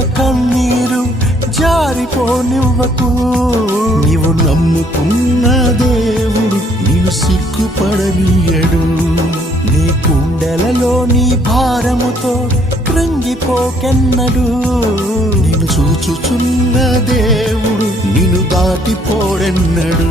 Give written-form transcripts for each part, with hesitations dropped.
కన్నీరు జారిపోనివ్వకు. నీవు నమ్ముకున్న దేవుడు నిన్ను సిగ్గుపడనీయడు. నీ గుండెలలో నీ భారముతో కృంగిపోకెన్నడు. నిన్ను చూచుచున్న దేవుడు నిన్ను దాటిపోడెన్నడు.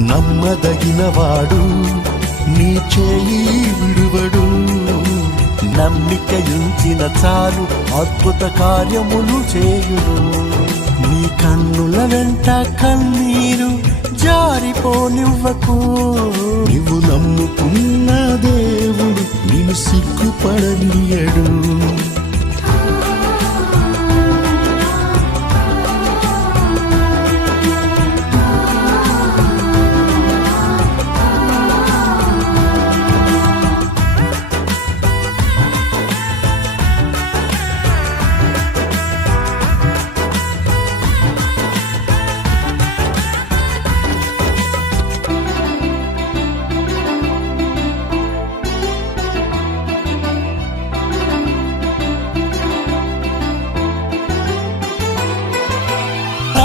నమ్మదగినవాడు నీ చేయి విడువడు. నమ్మికయుంచిన చాలు అద్భుత కార్యములు చేయును. నీ కన్నుల వెంట కన్నీరు జారిపోనివ్వకు. నీవు నమ్ముకున్న దేవుడు నిన్ను సిగ్గుపడనీయడు.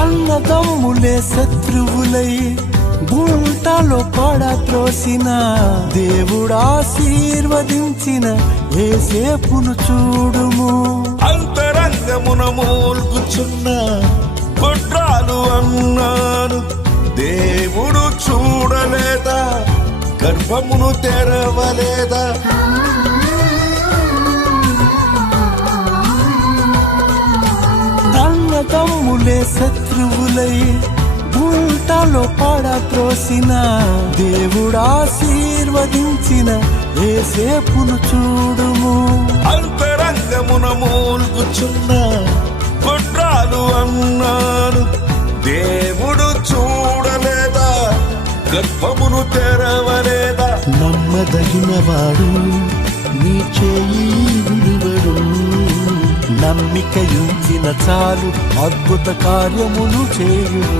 అన్నదమ్ములే శత్రువులై గుంటలో పడత్రోసిన దేవుడు ఆశీర్వదించిన యేసేపును చూడుము. అంతరంగమున మూల్గుచున్న గొడ్రాలు అన్నాను దేవుడు చూడలేదా? గర్భమును తెరవలేదా? అన్నదమ్ములే శత్రువులై గుంటలో పడత్రోసిన దేవుడు ఆశీర్వదించిన యేసేపును చూడుము. అంతరంగమున మూల్గుచున్న గొడ్రాలు అన్నాను దేవుడు చూడలేదా? గర్భమును తెరవలేదా? నమ్మదగినవాడు నీ చేయి విడువడు. నమ్మికయుంచిన చాలు అద్భుత కార్యములు చేయును.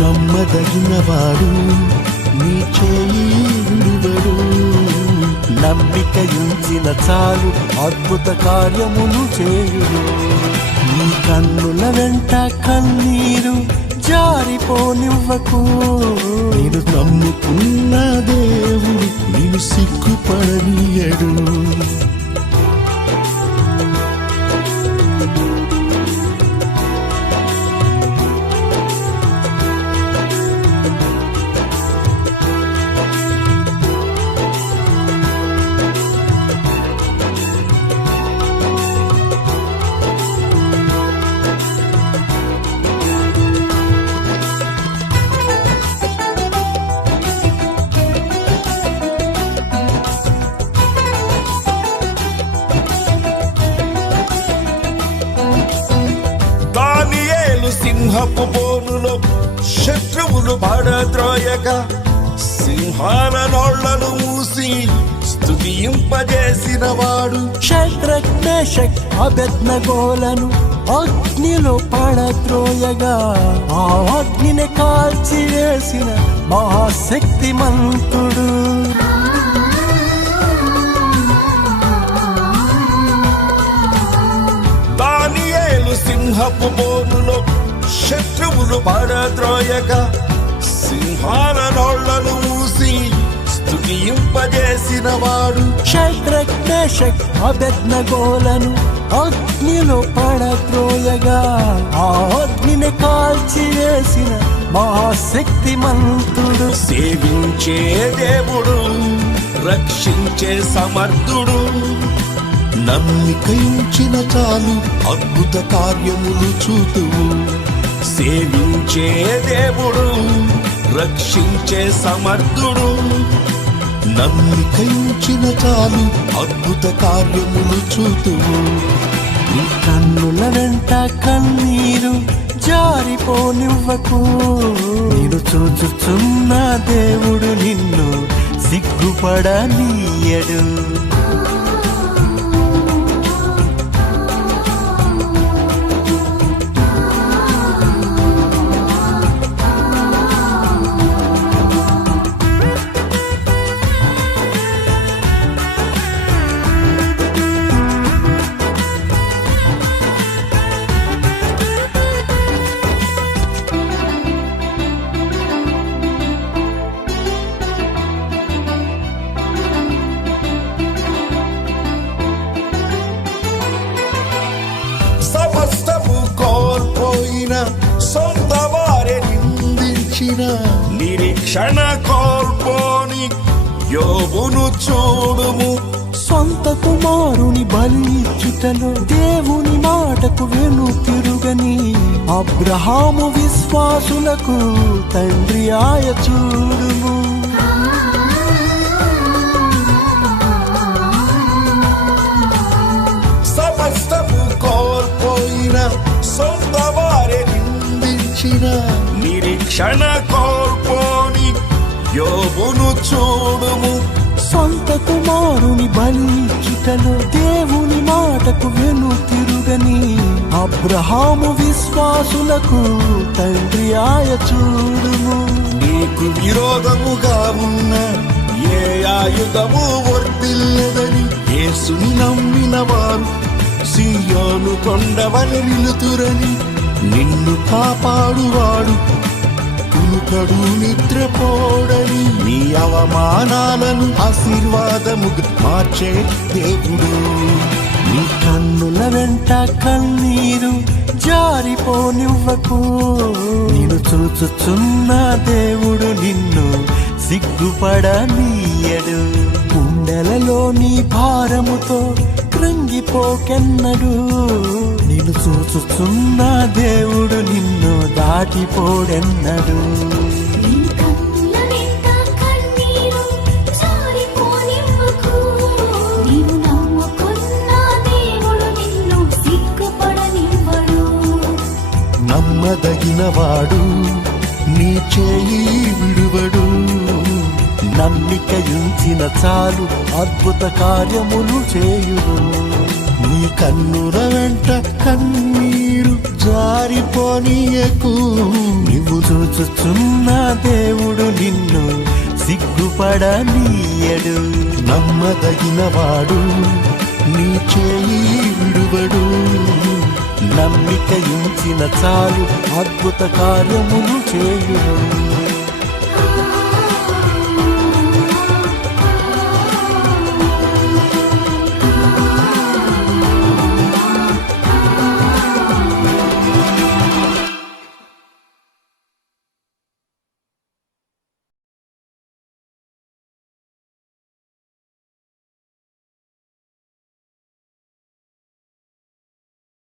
నమ్మదగినవాడు నీ చేయి విడువడు. నమ్మికయుంచిన చాలు అద్భుత కార్యములు చేయును. నీ కన్నుల వెంట కన్నీరు జారిపోనివ్వకు. నేను నమ్ముకున్న దేవుడు నిన్ను సిగ్గుపడనీయడు. సింహపు బోనులో శత్రువులు పడద్రోయగా సింహాల నోళ్లను మూసి స్తుతింపజేసిన వాడు. షద్రక్ మేషక్ అబేద్నెగోలను అగ్నిలో పడద్రోయగా ఆ అగ్నిని కాల్చివేసిన మహాశక్తిమంతుడు. దానియేలు సింహపు బోనులో శత్రువులు పడద్రోయగా సింహాల నోళ్లను మూసి స్తుతింపజేసిన వాడు. షద్రక్ మేషక్ అబేద్నెగోలను అగ్నిలో పడద్రోయగా ఆ అగ్నిని కాల్చివేసిన మహాశక్తిమంతుడు. సేవించే దేవుడు రక్షించే సమర్థుడు. నమ్మికయుంచిన చాలు అద్భుత కార్యములు చూతువు. సేవించే దేవుడు రక్షించే సమర్థుడు. నమ్మికయుంచిన చాలు అద్భుత కార్యములు చూతువు. నీ కన్నుల వెంట కన్నీరు జారిపోనివ్వకు. నేను చూచుచున్న దేవుడు నిన్ను సిగ్గుపడనీయడు. నిరీక్షణ కోల్పోని యోబును చూడుము. సొంత కుమారుని బలి ఇచ్చుటలో దేవుని మాటకు వెనుతిరుగని అబ్రహాము విశ్వాసులకు తండ్రి ఆయ చూడుము. సమస్తము కోల్పోయిన సొంత వారే నిందించిన నిరీక్షణ కోల్పోని యోబును చూడుము. సొంత కుమారుని బలి ఇచ్చుటలో దేవుని మాటకు వెనుతిరుగని అబ్రహాము విశ్వాసులకు తండ్రి ఆయ చూడుము. నీకు విరోధముగా ఉన్న ఏ ఆయుధము వర్తిల్లదని యేసుని నమ్మిన వారు సియోను కొండవని నిలుతురని. నిన్ను కాపాడువాడు కునుకడు నిద్రపోడని. నీ అవమానాలను ఆశీర్వాదముగా మార్చే దేవుడు. నీ కన్నుల వెంట కన్నీరు జారిపోనివ్వకు. నిన్ను చూచుచున్న దేవుడు నిన్ను సిగ్గుపడనీయడు. గుండెలలో నీ భారముతో కృంగిపోకెన్నడు. నిన్ను చూచుచున్న దేవుడు నిన్ను దాటిపోడెన్నడు. నమ్మదగినవాడు నీ చేయి విడువడు. నమ్మికయుంచిన చాలు అద్భుత కార్యములు చేయును. నీ కన్నుల వెంట కన్నీరు జారిపోనీయకు. నీవు చూచుచున్న దేవుడు నిన్ను సిగ్గుపడనీయడు. నమ్మదగినవాడు నీ చేయి విడువడు. నమ్మికయుంచిన చాలు అద్భుత కార్యములు చేయును.